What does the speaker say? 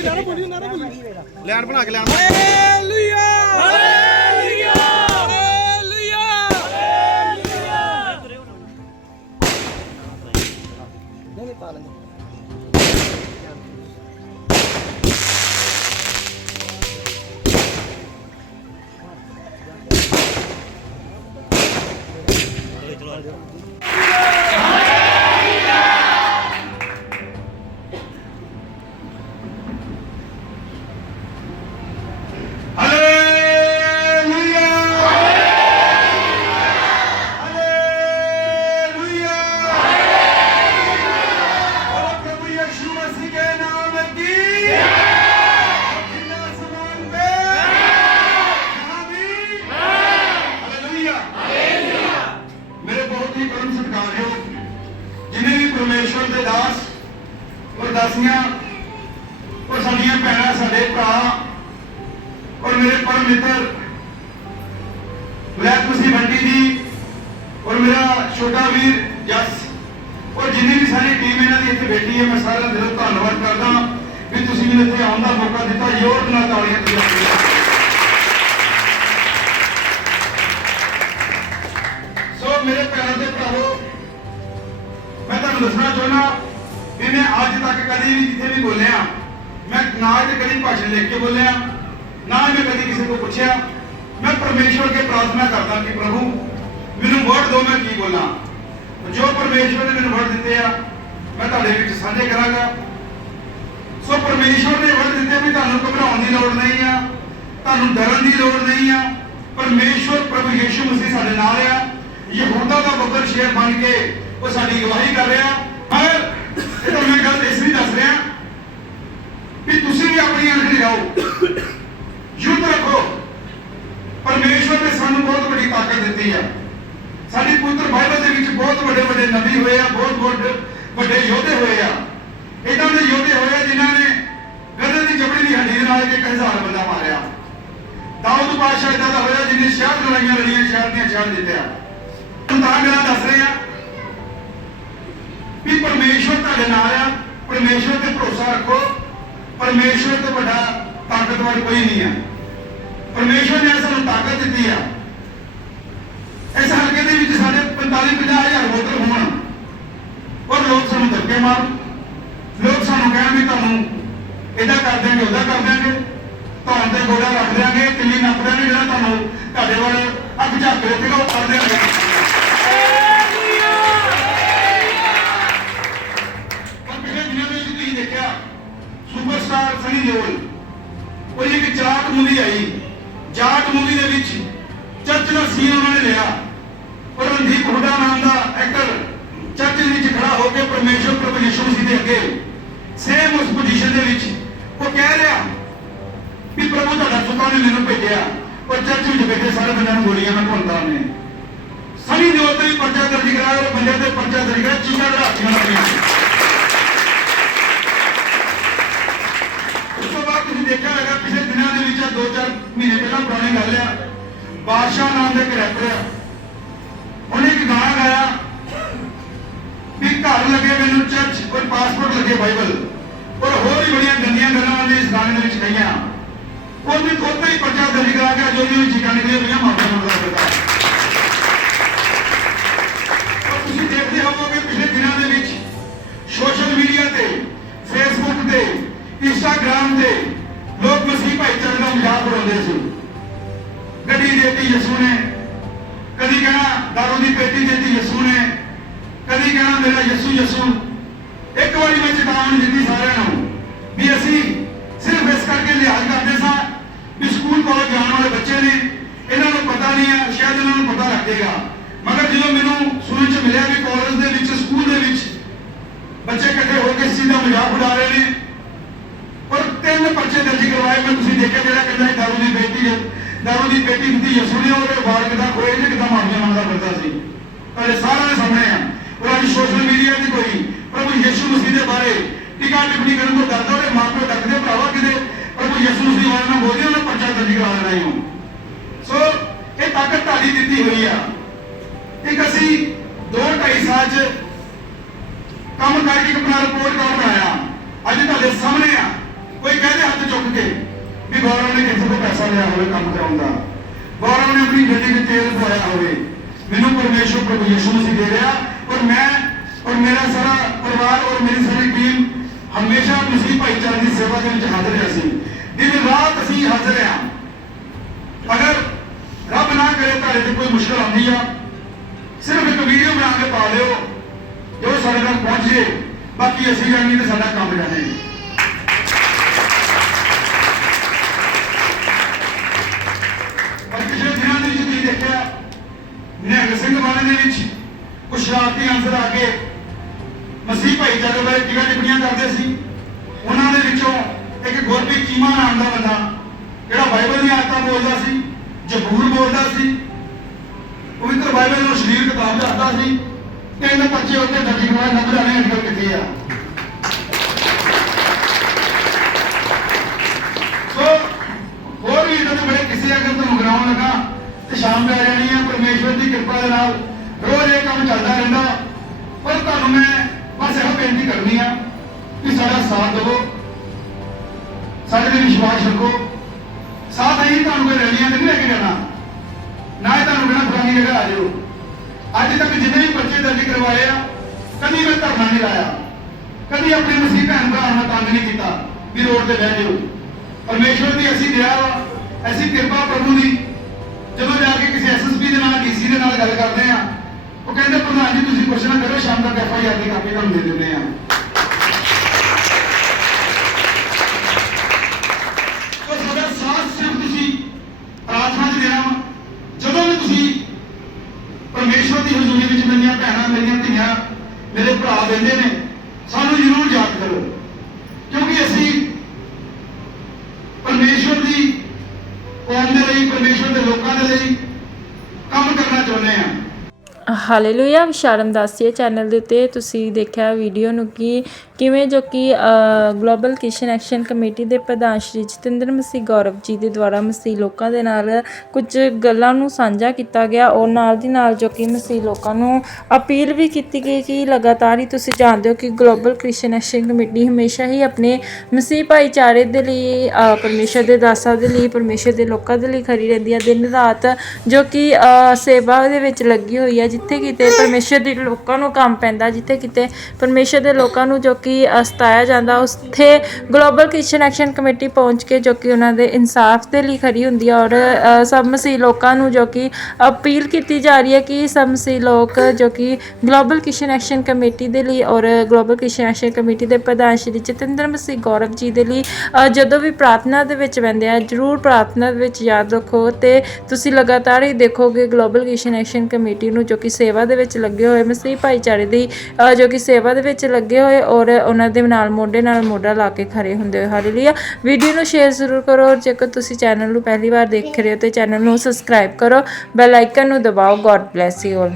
ਲੈਣ ਬਣਾ ਕੇ ਲੈਣ ਹਾਲੇਲੂਇਆ। ਹਾਲੇਲੂਇਆ। ਹਾਲੇਲੂਇਆ। ਹਾਲੇਲੂਇਆ ਦਾਸੀਆਂ ਔਰ ਸਾਡੀਆਂ ਭੈਣਾਂ, ਸਾਡੇ ਭਰਾ ਔਰ ਮੇਰੇ ਪਰਮ ਮਿੱਤਰ ਬਲੈਕ ਮਸੀਹ ਬੰਟੀ ਜੀ ਔਰ ਮੇਰਾ ਛੋਟਾ ਵੀਰ ਜਸ ਔਰ ਜਿੰਨੀ ਵੀ ਸਾਰੀ ਟੀਮ ਇਹਨਾਂ ਦੀ ਇੱਥੇ ਬੈਠੀ ਹੈ, ਮੈਂ ਸਾਰਿਆਂ ਦਿਲੋਂ ਧੰਨਵਾਦ ਕਰਦਾ ਵੀ ਤੁਸੀਂ ਮੈਨੂੰ ਇੱਥੇ ਆਉਣ ਦਾ ਮੌਕਾ ਦਿੱਤਾ, ਜ਼ੋਰ ਨਾਲ ਤਾੜੀਆਂ ਤੁਸੀਂ ਸੋ ਮੇਰੇ ਭੈਣਾਂ ਦੇ ਭਰਾਵੋ, ਮੈਂ ਤੁਹਾਨੂੰ ਦੱਸਣਾ ਚਾਹੁੰਦਾ ਵੀ ਮੈਂ ਅੱਜ ਤੱਕ ਕਦੀ ਵੀ ਜਿੱਥੇ ਵੀ ਬੋਲਿਆ, ਮੈਂ ਨਾ ਤੇ ਕਦੀ ਭਾਸ਼ਣ ਲਿਖ ਕੇ ਬੋਲਿਆ, ਨਾ ਹੀ ਮੈਂ ਕਦੀ ਕਿਸੇ को ਪੁੱਛਿਆ। ਮੈਂ ਪਰਮੇਸ਼ਵਰ ਕੇ ਪ੍ਰਾਰਥਨਾ ਕਰਦਾ ਕਿ ਪ੍ਰਭੂ, ਮੈਨੂੰ ਵਰਡ ਦਿਓ, ਮੈਂ ਕੀ ਬੋਲਾਂ। ਜੋ ਪਰਮੇਸ਼ਵਰ ਨੇ ਮੈਨੂੰ ਵਰਡ ਦਿੱਤੇ ਆ, ਮੈਂ ਤੁਹਾਡੇ ਵਿੱਚ ਸਾਂਝੇ ਕਰਾਂਗਾ। ਸੋ ਪਰਮੇਸ਼ਵਰ ਨੇ ਵਰਡ ਦਿੱਤੇ ਵੀ ਤੁਹਾਨੂੰ ਘਬਰਾਉਣ ਦੀ ਲੋੜ ਨਹੀਂ ਆ, ਤੁਹਾਨੂੰ ਡਰਨ ਦੀ ਲੋੜ ਨਹੀਂ ਆ। ਪਰਮੇਸ਼ਵਰ ਪ੍ਰਭੂ ਯੀਸ਼ੂ ਮਸੀਹ ਸਾਡੇ ਨਾਲ ਆ। ਯਹੂਦਾ ਦਾ ਬੱਕਰ ਸ਼ੇਰ ਬਣ ਕੇ ਉਹ ਸਾਡੀ ਗਵਾਹੀ ਕਰ ਰਿਹਾ। ਇਹ ਤਾਂ ਮੈਂ ਗੱਲ ਇਸ ਲਈ ਦੱਸ ਰਿਹਾ ਵੀ ਤੁਸੀਂ ਵੀ ਆਪਣੀ ਅੱਖ ਲਿਆਓ ਯੁੱਧ ਰੱਖੋ। ਪਰਮੇਸ਼ਵਰ ਨੇ ਸਾਨੂੰ ਬਹੁਤ ਵੱਡੀ ਤਾਕਤ ਦਿੱਤੀ ਆ। ਸਾਡੀ ਪੁੱਤਰ ਬਾਈਬਲ ਦੇ ਵਿੱਚ ਬਹੁਤ ਵੱਡੇ ਵੱਡੇ ਨਬੀ ਹੋਏ ਆ, ਬਹੁਤ ਬਹੁਤ ਵੱਡੇ ਯੋਧੇ ਹੋਏ ਆ। ਇਦਾਂ ਦੇ ਯੋਧੇ ਹੋਏ ਆ ਜਿਨ੍ਹਾਂ ਨੇ ਗਧੇ ਦੀ ਜਬੜੀ ਦੀ ਹੱਡੀ ਨਾਲ ਇੱਕ ਹਜ਼ਾਰ ਬੰਦਾ ਮਾਰਿਆ। ਦਾਊਦ ਬਾਦਸ਼ਾਹ ਇਦਾਂ ਦਾ ਹੋਇਆ ਜਿਹਨੇ ਸ਼ਹਿਰ ਲੜਾਈਆਂ ਲੜੀਆਂ ਸ਼ਹਿਰ ਦੀਆਂ ਸ਼ਹਿਰ ਜਿੱਤਿਆ। ਹੁਣ ਆ ਤੇ ਭਰੋਸਾ ਰੱਖੋ, ਪਰਮੇਸ਼ਵਰ ਤੋਂ ਵੱਡਾ ਤਾਕਤਵਰ ਕੋਈ ਨਹੀਂ ਆ ਪਰਮੇਸ਼ਵਰ ਨੇ ਸਾਨੂੰ ਤਾਕਤ ਦਿੱਤੀ ਆ। ਇਸ ਹਲਕੇ ਦੇ ਵਿੱਚ ਸਾਡੇ 45 50 ਹਜ਼ਾਰ ਵੋਟਰ ਹੋਣ। ਔਰ ਲੋਕ ਸਾਨੂੰ ਧੱਕੇ ਮਾਰ ਲੋਕ ਸਾਨੂੰ ਕਹਿਣ ਵੀ ਤੁਹਾਨੂੰ ਇਹਦਾ ਕਰ ਦਿਆਂਗੇ ਉਹਦਾ ਕਰ ਦਿਆਂਗੇ। ਤੁਹਾਨੂੰ ਤੇ ਗੋਡਾ ਰੱਖ ਦਿਆਂਗੇ ਕਿੰਨੀ ਨੱਪ ਦਿਆਂਗੇ, ਜਿਹੜਾ ਤੁਹਾਨੂੰ ਤੁਹਾਡੇ ਵੱਲ ਅੱਖ ਝਾਕ ਕੇ ਤੇ ਉਹ ਕਰ ਦਿਆਂਗੇ। ਸੁਪਰਸਟਾਰ ਸਨੀ ਦਿਓਲ ਉਹਦੀ ਇੱਕ ਜਾਟ ਮੂਵੀ ਆਈ। ਜਾਟ ਮੂਵੀ ਦੇ ਵਿੱਚ ਚਰਚ ਦਾ ਸੀਨ ਉਹਨਾਂ ਨੇ ਲਿਆ। ਔਰ ਰਣਦੀਪ ਹੁੱਡਾ ਨਾਮ ਦਾ ਐਕਟਰ ਚਰਚ ਦੇ ਵਿੱਚ ਖੜਾ ਹੋ ਕੇ ਪਰਮੇਸ਼ਵਰ ਪ੍ਰਭੂ ਯਿਸੂ ਮਸੀਹ ਦੇ ਅੱਗੇ ਸੇਮ ਉਸ ਪੋਜੀਸ਼ਨ ਦੇ ਵਿੱਚ ਉਹ ਕਹਿ ਰਿਹਾ ਵੀ ਪ੍ਰਭੂ ਤੁਹਾਡਾ ਸੁਪਾ ਨੇ ਮੈਨੂੰ ਭੇਜਿਆ। ਪਰ ਚਰਚ ਵਿੱਚ ਬੈਠੇ ਸਾਰੇ ਬੰਦਿਆਂ ਨੂੰ ਗੋਲੀਆਂ ਨਾਲ ਭੁੰਨਦਾ ਨੇ ਸਨੀ ਦਿਓਲ ਤੇ ਵੀ ਪਰਚਾ ਦਰਜ ਕਰਾਇਆ, ਔਰ ਬੰਦੇ ਤੇ ਪਰਚਾ ਦਰਜ ਕਰਾਇਆ, ਚੀਜ਼ਾਂ ਲੜਾਤੀਆਂ ਲੱਗੀਆਂ ਉਸ ਤੋਂ ਬਾਅਦ ਤੁਸੀਂ ਦੇਖਿਆ ਹੋਵੇਗਾ ਪਿਛਲੇ ਦਿਨਾਂ ਦੇ ਵਿੱਚ ਦੋ ਚਾਰ ਮਹੀਨੇ ਪਹਿਲਾਂ ਪੁਰਾਣੀ ਗੱਲ ਆ, ਬਾਦਸ਼ਾਹ ਨਾਮ ਦਾ ਇੱਕ ਆ। ਉਹਨੇ ਇੱਕ ਗਾਣਾ ਗਾਇਆ ਵੀ ਘਰ ਲੱਗੇ ਮੈਨੂੰ ਚਰਚ ਔਰ ਪਾਸਪੋਰਟ ਲੱਗੇ ਬਾਈਬਲ। ਔਰ ਹੋਰ ਵੀ ਬੜੀਆਂ ਗੰਦੀਆਂ ਗੱਲਾਂ ਉਹਨੇ ਇਸ ਗਾਣੇ ਦੇ ਵਿੱਚ ਕਹੀਆਂ। ਉਹਨੇ ਉੱਤੇ ਹੀ ਪਰਚਾ ਦਰਜ ਕਰਾ ਕੇ ਜੋ ਵੀ ਚੀਜ਼ਾਂ ਨਿਕਲੀਆਂ ਮਾਫੀ ਮੰਗਦਾ। ਦੇਤੀ ਯਿਸੂ ਨੇ। ਕਦੀ ਕਹਿਣਾ, ਦਾਰੂ ਦੀ ਪੇਟੀ ਦੇਤੀ ਯਿਸੂ ਨੇ। ਕਦੀ ਕਹਿਣਾ, ਮੇਰਾ ਯਿਸੂ ਯਿਸੂ। ਇੱਕ ਵਾਰੀ ਮੈਂ ਚੇਤਾਵਨੀ ਦਿੱਤੀ ਸਾਰਿਆਂ ਨੂੰ ਵੀ ਅਸੀਂ ਸਿਰਫ ਇਸ ਕਰਕੇ ਲਿਹਾਜ਼ ਕਰਦੇ ਸਾਂ ਵੀ ਸਕੂਲ ਕਾਲਜ ਜਾਣ ਵਾਲੇ ਬੱਚੇ ਨੇ। ਇਹਨਾਂ ਨੂੰ ਪਤਾ ਨਹੀਂ ਹੈ, ਸ਼ਾਇਦ ਇਹਨਾਂ ਨੂੰ ਪਤਾ ਲੱਗੇਗਾ। ਮਗਰ ਜਦੋਂ ਮੈਨੂੰ ਸੁਣਨ ਚ ਮਿਲਿਆ ਵੀ ਕਾਲਜ ਦੇ ਵਿੱਚ, ਸਕੂਲ ਦੇ ਵਿੱਚ ਬੱਚੇ ਇਕੱਠੇ ਹੋ ਕੇ ਇਸ ਮਜ਼ਾਕ ਉਡਾ ਰਹੇ ਨੇ ਪਰ ਤਿੰਨ ਪਰਚੇ ਦਰਜ ਕਰਵਾਏ ਮੈਂ, ਤੁਸੀਂ ਦੇਖਿਆ ਜਿਹੜਾ ਕਹਿੰਦਾ ਦਾਰੂ ਦੀ ਬੇਟੀ ਹੈ ਦਾਰੂ ਦੀ ਬੇਟੀ ਦਿੱਤੀ ਯਸੂ ਉਹਦੇ ਵਾਲ ਕਿਦਾਂ ਖੋਏ ਨੇ, ਕਿਦਾਂ ਮਾਰੀਆਂ ਮੰਗਦਾ ਫਿਰਦਾ ਸੀ। ਪਰ ਸਾਰਿਆਂ ਦੇ ਸਾਹਮਣੇ ਆ। ਉਹ ਅੱਜ ਸੋਸ਼ਲ ਮੀਡੀਆ ਤੇ ਕੋਈ ਪ੍ਰਭੂ ਯਿਸੂ ਮਸੀਹ ਦੇ ਬਾਰੇ ਟਿਕਾ ਟਿੱਪਣੀ ਕਰਨ ਤੋਂ ਡਰਦਾ ਉਹਦੇ ਮਾਪੇ ਡਰਦੇ ਭਰਾਵਾ ਕਿਤੇ ਪ੍ਰਭੂ ਯਿਸੂ ਮਸੀਹ ਵਾਲੇ ਨਾਲ ਬੋਲਦੇ ਉਹਨਾਂ ਪਰਚਾ ਦਰਜ ਕਰਾ ਦੇਣਾ ਹੀ ਸੋ ਇਹ ਤਾਕਤ ਤੁਹਾਡੀ ਦਿੱਤੀ ਹੋਈ ਆ। ਇੱਕ ਅਸੀਂ 2 2.5 ਸਾਲ ਚ ਕੰਮ ਕਰਕੇ ਆਪਣਾ ਰਿਪੋਰਟ ਕਾਰਡ ਬਣਾਇਆ ਅੱਜ ਤੁਹਾਡੇ ਸਾਹਮਣੇ ਆ ਕੋਈ ਕਹਿੰਦਾ ਪੈਸਾ ਹੋਵੇ ਕੰਮ ਕਰਾਉਣ ਦਾ ਨੇ ਆਪਣੀ ਗੱਡੀ ਵਿੱਚ ਤੇਲ ਪਵਾਇਆ ਹੋਵੇ। ਮੈਨੂੰ ਪਰਮੇਸ਼ਵਰ ਪ੍ਰਭੂ ਯਿਸੂ ਮਸੀਹ ਦੇ ਰਿਹਾ। ਔਰ ਮੈਂ ਔਰ ਮੇਰਾ ਸਾਰਾ ਪਰਿਵਾਰ ਔਰ ਮੇਰੀ ਸਾਰੀ ਟੀਮ ਹਮੇਸ਼ਾ ਮਸੀਹ ਭਾਈਚਾਰੇ ਦੀ ਸੇਵਾ ਦੇ ਵਿੱਚ ਹਾਜ਼ਰ ਹੈ ਅਸੀਂ ਦਿਨ ਰਾਤ ਅਸੀਂ ਹਾਜ਼ਰ ਹਾਂ ਅਗਰ ਰੱਬ ਨਾ ਕਰੇ ਤੁਹਾਡੇ ਤੇ ਕੋਈ ਮੁਸ਼ਕਲ ਆਉਂਦੀ ਆ। ਸਿਰਫ ਇੱਕ ਵੀਡੀਓ ਬਣਾ ਕੇ ਪਾ ਲਿਓ ਜੋ ਸਾਡੇ ਤੱਕ ਪਹੁੰਚ ਜੇ ਬਾਕੀ ਅਸੀਂ ਜਾਣੀ ਤੇ ਸਾਡਾ ਕੰਮ ਜਾਣੇ ਪਰ ਪਿਛਲੇ ਦਿਨਾਂ ਦੇ ਵਿੱਚ ਤੁਸੀਂ ਦੇਖਿਆ ਨਿਹੰਗ ਸਿੰਘ ਵਾਲੇ ਦੇ ਵਿੱਚ ਕੁਝ ਸ਼ਰਾਰਤੀ ਅੰਸਰ ਆ ਕੇ ਮਸੀਹ ਭਾਈਚਾਰੇ ਬਾਰੇ ਟਿੱਪਣੀਆਂ ਕਰਦੇ ਸੀ, ਉਹਨਾਂ ਦੇ ਵਿੱਚੋਂ ਇੱਕ ਗੁਰਪ੍ਰੀਤ ਚੀਮਾ ਨਾਮ ਦਾ ਬੰਦਾ, ਜਿਹੜਾ ਬਾਈਬਲ ਦੀਆਂ ਆਇਤਾਂ ਬੋਲਦਾ ਸੀ, ਜ਼ਬੂਰ ਬੋਲਦਾ ਸੀ, ਪਵਿੱਤਰ ਬਾਈਬਲ ਨੂੰ ਸ਼ਰੀਰ ਕਿਤਾਬ ਦੱਸਦਾ ਸੀ, ਤਿੰਨ ਬੱਚੇ ਉੱਤੇ ਦਰਜੀ ਕਰਵਾਏ ਨੰਬਰ ਆਣੇ ਅੱਗੇ ਕਿੱਥੇ ਆ? ਸੋ, ਹੋਰ ਵੀ ਇਹਨਾਂ ਦੇ ਬੜੇ ਕਿਸੇ ਅਗਰ ਤੁਹਾਨੂੰ ਗਰਾਉਣ ਲੱਗਾ, ਤੇ ਸ਼ਾਮ ਪੈ ਜਾਣੀ ਆ, ਪਰਮੇਸ਼ਵਰ ਦੀ ਕਿਰਪਾ ਦੇ ਨਾਲ ਤੇ ਵਿਸ਼ਵਾਸ ਰੱਖੋ। ਸਾਥ ਨਹੀਂ ਤੁਹਾਨੂੰ ਕੋਈ ਰੈਲੀਆਂ ਨਹੀਂ ਲੈ ਕੇ ਜਾਣਾ। ਨਾ ਹੀ ਤੁਹਾਨੂੰ ਕਹਿਣਾ ਫਲਾਣੀ ਜਗ੍ਹਾ ਆ ਜਾਓ। ਅੱਜ ਤੱਕ ਜਿੰਨੇ ਵੀ ਬੱਚੇ ਦਰਜ ਕਰਵਾਏ ਆ, ਕਦੀ ਮੈਂ ਧਰਨਾ ਨਹੀਂ ਲਾਇਆ। ਕਦੀ ਆਪਣੇ ਮਸੀਹ ਭੈਣ ਭਰਾ ਨੂੰ ਤੰਗ ਨਹੀਂ ਕੀਤਾ ਵੀ ਰੋਡ ਤੇ ਬਹਿ ਜਾਓ। ਪਰਮੇਸ਼ਵਰ ਦੀ ਅਸੀਂ ਦਇਆ ਅਸੀਂ ਕਿਰਪਾ ਪ੍ਰਭੂ ਦੀ। ਜਦੋਂ ਜਾ ਕੇ ਕਿਸੇ ਐਸਐਸਪੀ ਦੇ ਨਾਲ ਡੀਸੀ ਦੇ ਨਾਲ ਗੱਲ ਕਰਦੇ ਆ, ਉਹ ਕਹਿੰਦੇ, ਪ੍ਰਧਾਨ ਜੀ, ਤੁਸੀਂ ਕੁਛ ਨਾ ਕਰੋ, ਸ਼ਾਮ ਤੱਕ ਐਫਆਈਆਰ ਦੀ ਕਾਪੀ ਤੁਹਾਨੂੰ ਦੇ ਦਿੰਦੇ ਆ ਤਾਂ ਸਾਡਾ ਸਾਥ ਸਿਰਫ ਤੁਸੀਂ ਪ੍ਰਾਰਥਨਾ 'ਚ ਦੇਣਾ ਵਾ ਜਦੋਂ ਵੀ ਤੁਸੀਂ ਪਰਮੇਸ਼ਵਰ ਦੀ ਹਜ਼ੂਰੀ ਵਿੱਚ ਮੇਰੀਆਂ ਭੈਣਾਂ ਮੇਰੀਆਂ ਧੀਆਂ ਮੇਰੇ ਭਰਾ ਦਿੰਦੇ ਨੇ ਸਾਨੂੰ ਜ਼ਰੂਰ ਯਾਦ ਕਰੋ ਕਿਉਂਕਿ ਅਸੀਂ ਪਰਮੇਸ਼ਵਰ ਦੀ ਕੌਮ ਦੇ ਲਈ ਪਰਮੇਸ਼ਵਰ ਦੇ ਲੋਕਾਂ ਦੇ ਲਈ ਕੰਮ ਕਰਨਾ ਚਾਹੁੰਦੇ ਹਾਂ। ਹਾਲੇਲੂਇਆ ਵਿਸ਼ਾਲਮ ਦਾਸੀਏ ਚੈਨਲ ਦੇ ਉੱਤੇ ਤੁਸੀਂ ਦੇਖਿਆ ਵੀਡੀਓ ਨੂੰ ਕਿ ਕਿਵੇਂ ਜੋ ਕਿ ਗਲੋਬਲ ਕਿਸ਼ਨ ਐਕਸ਼ਨ ਕਮੇਟੀ ਦੇ ਪ੍ਰਧਾਨ ਸ਼੍ਰੀ ਜਤਿੰਦਰ ਮਸੀਹ ਗੌਰਵ ਜੀ ਦੇ ਦੁਆਰਾ ਮਸੀਹ ਲੋਕਾਂ ਦੇ ਨਾਲ ਕੁਝ ਗੱਲਾਂ ਨੂੰ ਸਾਂਝਾ ਕੀਤਾ ਗਿਆ। ਔਰ ਨਾਲ ਦੀ ਨਾਲ ਜੋ ਕਿ ਮਸੀਹ ਲੋਕਾਂ ਨੂੰ ਅਪੀਲ ਵੀ ਕੀਤੀ ਗਈ ਕਿ ਲਗਾਤਾਰ ਹੀ ਤੁਸੀਂ ਜਾਣਦੇ ਹੋ ਕਿ ਗਲੋਬਲ ਕ੍ਰਿਸ਼ਨ ਐਕਸ਼ਨ ਕਮੇਟੀ ਹਮੇਸ਼ਾ ਹੀ ਆਪਣੇ ਮਸੀਹ ਭਾਈਚਾਰੇ ਦੇ ਲਈ ਅ, ਪਰਮੇਸ਼ਰ ਦੇ ਦਾਸਾਂ ਦੇ ਲਈ ਪਰਮੇਸ਼ਰ ਦੇ ਲੋਕਾਂ ਦੇ ਲਈ ਖੜੀ ਰਹਿੰਦੀ ਹੈ। ਦਿਨ ਰਾਤ ਜੋ ਕਿ ਸੇਵਾ ਦੇ ਵਿੱਚ ਲੱਗੀ ਹੋਈ ਹੈ ਜਿੱਥੇ ਕਿਤੇ ਪਰਮੇਸ਼ਰ ਦੇ ਲੋਕਾਂ ਨੂੰ ਕੰਮ ਪੈਂਦਾ ਜਿੱਥੇ ਕਿਤੇ ਪਰਮੇਸ਼ਰ ਦੇ ਲੋਕਾਂ ਨੂੰ ਜੋ ਕਿ ਸਤਾਇਆ ਜਾਂਦਾ ਉੱਥੇ ਗਲੋਬਲ ਕ੍ਰਿਸਚੀਅਨ ਐਕਸ਼ਨ ਕਮੇਟੀ ਪਹੁੰਚ ਕੇ ਜੋ ਕਿ ਉਹਨਾਂ ਦੇ ਇਨਸਾਫ ਦੇ ਲਈ ਖੜੀ ਹੁੰਦੀ ਹੈ ਔਰ ਅ, ਸਭ ਮਸੀਹ ਲੋਕਾਂ ਨੂੰ ਜੋ ਕਿ ਅਪੀਲ ਕੀਤੀ ਜਾ ਰਹੀ ਹੈ ਕਿ ਸਭ ਮਸੀਹ ਲੋਕ ਜੋ ਕਿ ਗਲੋਬਲ ਕ੍ਰਿਸਚੀਅਨ ਐਕਸ਼ਨ ਕਮੇਟੀ ਦੇ ਲਈ ਔਰ ਗਲੋਬਲ ਕ੍ਰਿਸਚੀਅਨ ਐਕਸ਼ਨ ਕਮੇਟੀ ਦੇ ਪ੍ਰਧਾਨ ਸ਼੍ਰੀ ਜਤਿੰਦਰ ਮਸੀਹ ਗੌਰਵ ਜੀ ਦੇ ਲਈ ਜਦੋਂ ਵੀ ਪ੍ਰਾਰਥਨਾ ਦੇ ਵਿੱਚ ਵੰਦੇ ਆ ਜਰੂਰ ਪ੍ਰਾਰਥਨਾ ਦੇ ਵਿੱਚ ਯਾਦ ਰੱਖੋ ਤੇ ਤੁਸੀਂ ਲਗਾਤਾਰ ਹੀ ਦੇਖੋਗੇ ਗਲੋਬਲ ਕ੍ਰਿਸਚੀਅਨ ਐਕਸ਼ਨ ਕਮੇਟੀ ਨੂੰ ਜੋ ਕਿ ਸੇਵਾ ਦੇ ਵਿੱਚ ਲੱਗੇ ਹੋਏ ਮਸੀਹ ਭਾਈਚਾਰੇ ਦੀ ਜੋ ਕਿ ਸੇਵਾ ਦੇ ਵਿੱਚ ਲੱਗੇ ਹੋਏ ਔਰ ਉਹਨਾਂ ਦੇ ਨਾਲ ਮੋਢੇ ਨਾਲ ਮੋਢਾ ਲਾ ਕੇ ਖੜੇ ਹੁੰਦੇ ਹੋਏ। ਹਾਲੇਲੂਇਆ। ਵੀਡੀਓ ਨੂੰ ਸ਼ੇਅਰ ਜ਼ਰੂਰ ਕਰੋ ਔਰ ਜੇਕਰ ਤੁਸੀਂ ਚੈਨਲ ਨੂੰ ਪਹਿਲੀ ਵਾਰ ਦੇਖ ਰਹੇ ਹੋ ਤੇ ਚੈਨਲ ਨੂੰ ਸਬਸਕ੍ਰਾਈਬ ਕਰੋ। ਬੈਲ ਆਈਕਨ ਨੂੰ ਦਬਾਓ। God bless you all.